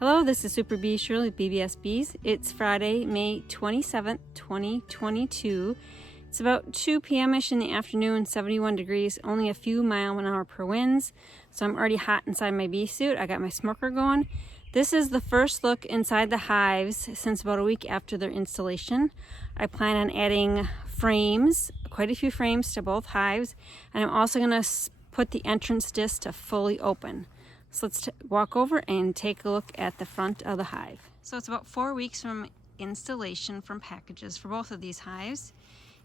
Hello, this is Super Bee Shirley with BBS Bees. It's Friday, May 27th, 2022. It's about 2 p.m.-ish in the afternoon, 71 degrees, only a few mile-an-hour per winds. So I'm already hot inside my bee suit. I got my smoker going. This is the first look inside the hives since about a week after their installation. I plan on adding frames, quite a few frames to both hives, and I'm also going to put the entrance disc to fully open. So let's walk over and take a look at the front of the hive. So it's about 4 weeks from installation from packages for both of these hives.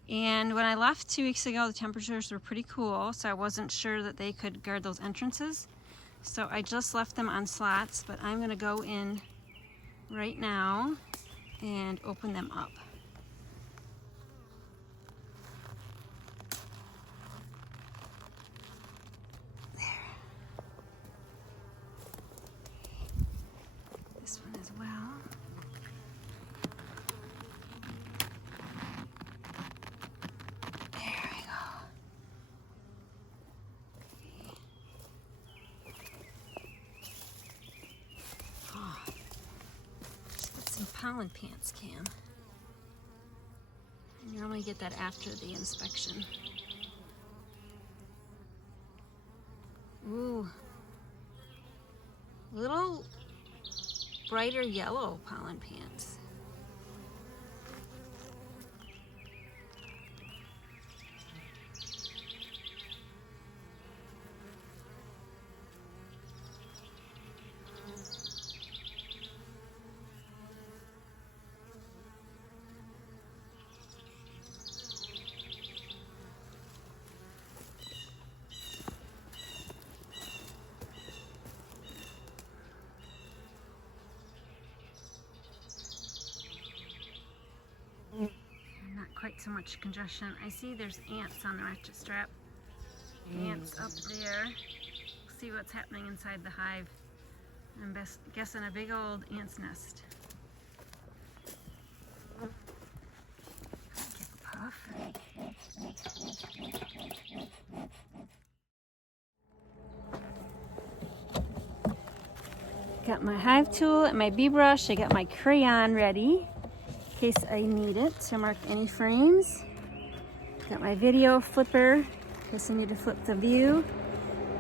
And when I left 2 weeks ago, the temperatures were pretty cool, so I wasn't sure that they could guard those entrances. So I just left them on slots, but I'm gonna go in right now and open them up. This one as well. There we go. Oh, just get some pollen pants, Cam. I normally get that after the inspection. Ooh, little brighter yellow pollen pants. Not quite so much congestion. I see there's ants on the ratchet strap. Ants up there. See what's happening inside the hive. I'm guessing a big old ant's nest. Give a puff. Got my hive tool and my bee brush. I got my crayon ready in case I need it to mark any frames. Got my video flipper in case I need to flip the view,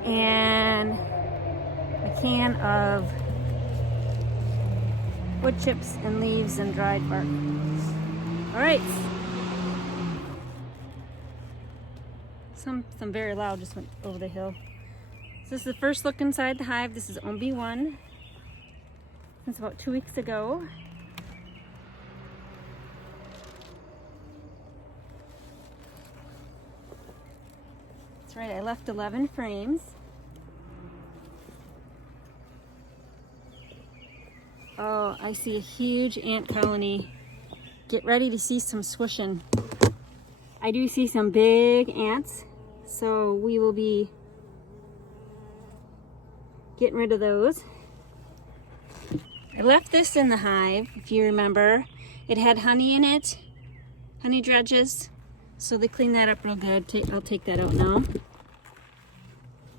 and a can of wood chips and leaves and dried bark. All right. Something very loud just went over the hill. So this is the first look inside the hive. This is OB1. It's about 2 weeks ago. That's right, I left 11 frames. Oh, I see a huge ant colony. Get ready to see some swishing. I do see some big ants, so we will be getting rid of those. I left this in the hive, if you remember. It had honey in it, honey dredges, so they cleaned that up real good. I'll take that out now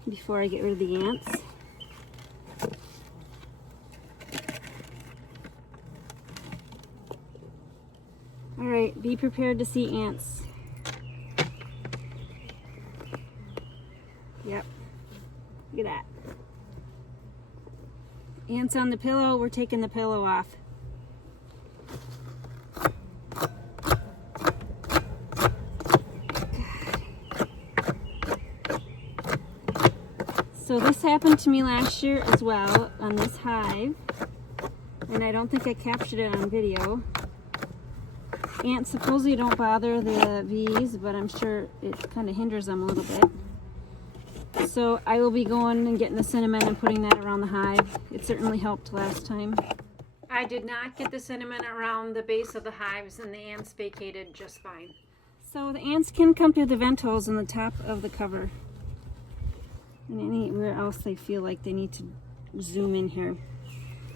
before I get rid of the ants. All right, be prepared to see ants. Yep, look at that. Ants on the pillow, we're taking the pillow off. So this happened to me last year as well on this hive, and I don't think I captured it on video. Ants supposedly don't bother the bees, but I'm sure it kind of hinders them a little bit. So I will be going and getting the cinnamon and putting that around the hive. It certainly helped last time. I did not get the cinnamon around the base of the hives, and the ants vacated just fine. So the ants can come through the vent holes in the top of the cover and anywhere else they feel like they need to zoom in here.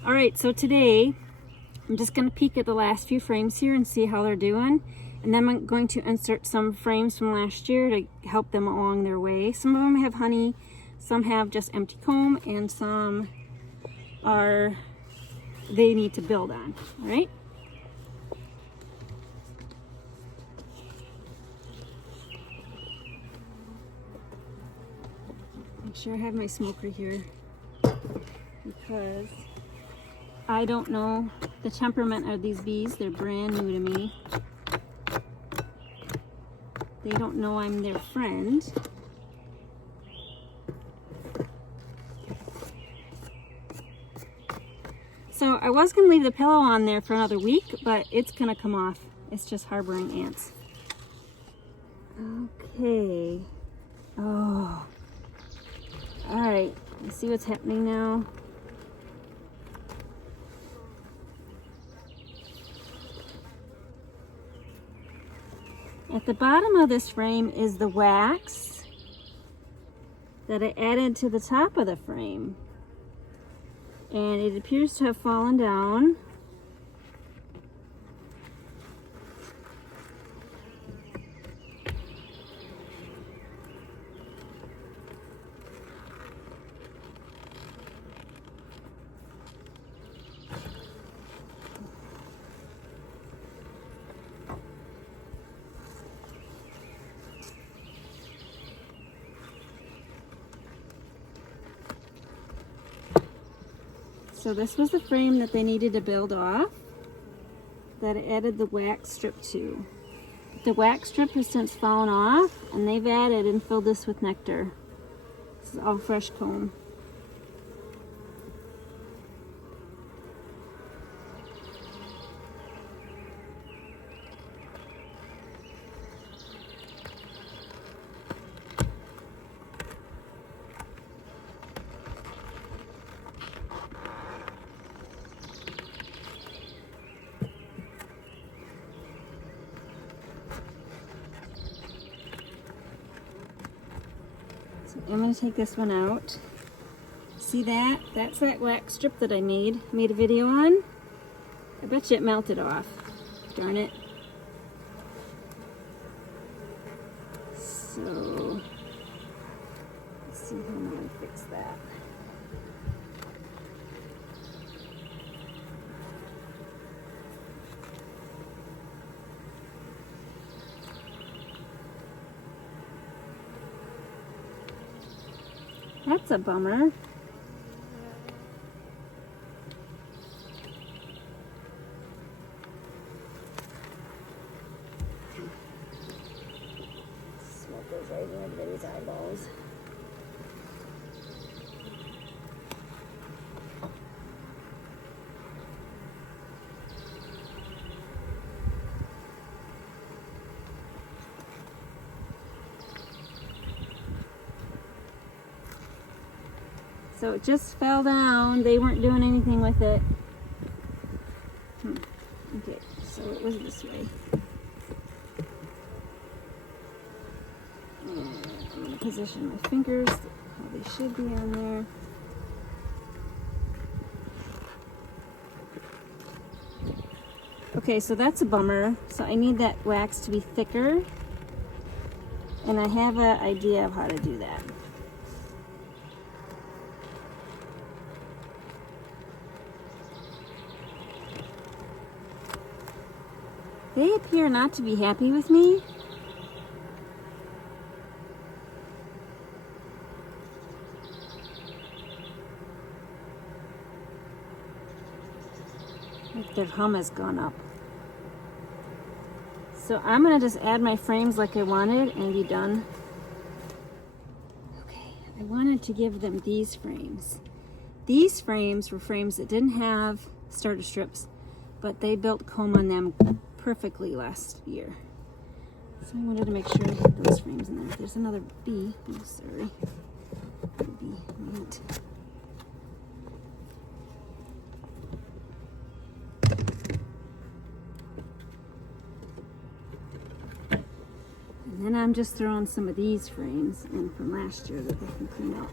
All right, so today I'm just going to peek at the last few frames here and see how they're doing. And then I'm going to insert some frames from last year to help them along their way. Some of them have honey, some have just empty comb, and some are they need to build on, all right? Make sure I have my smoker here because I don't know the temperament of these bees. They're brand new to me. They don't know I'm their friend. So I was going to leave the pillow on there for another week, but it's going to come off. It's just harboring ants. Okay. Oh. All right. Let's see what's happening now. At the bottom of this frame is the wax that I added to the top of the frame. And it appears to have fallen down. So this was the frame that they needed to build off, that I added the wax strip to. The wax strip has since fallen off, and they've added and filled this with nectar. This is all fresh comb. I'm going to take this one out. See that? That's that wax strip that I made a video on. I bet you it melted off. Darn it. So, let's see how I'm going to fix that. That's a bummer. Smoke goes right into everybody's eyeballs. So it just fell down. They weren't doing anything with it. Okay, so it was this way. And I'm going to position my fingers how they should be on there. Okay, so that's a bummer. So I need that wax to be thicker. And I have an idea of how to do that. They appear not to be happy with me. Like their hum has gone up. So I'm gonna just add my frames like I wanted and be done. Okay, I wanted to give them these frames. These frames were frames that didn't have starter strips, but they built comb on them perfectly last year. So I wanted to make sure I had those frames in there. There's another bee. Oh, sorry. Bee, wait. And then I'm just throwing some of these frames in from last year that they can clean up.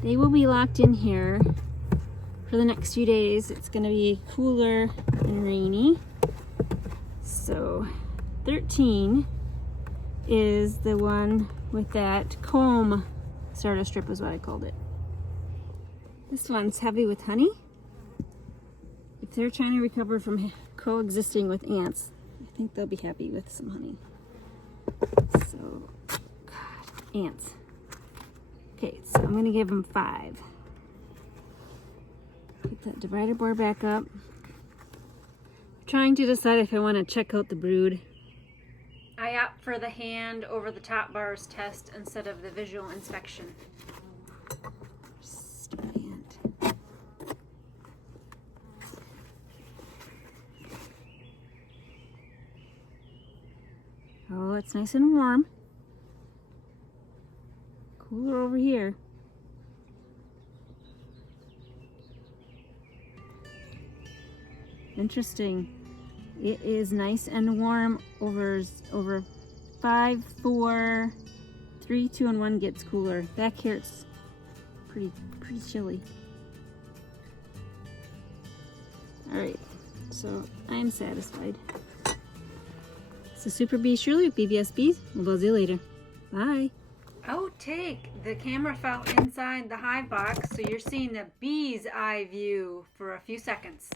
They will be locked in here for the next few days. It's going to be cooler and rainy. So 13 is the one with that comb starter strip is what I called it. This one's heavy with honey. If they're trying to recover from coexisting with ants, I think they'll be happy with some honey. So, God, ants. Okay, so I'm gonna give them 5. Put that divider board back up. Trying to decide if I want to check out the brood. I opt for the hand over the top bars test instead of the visual inspection. Hand. Oh, it's nice and warm. Cooler over here. Interesting. It is nice and warm over 5, 4, 3, 2, and 1 gets cooler. Back here it's pretty chilly. All right, so I am satisfied. So Super Bee Shirley with BBS Bees. We'll buzz you later. Bye. Outtake. The camera fell inside the hive box, so you're seeing the bee's eye view for a few seconds.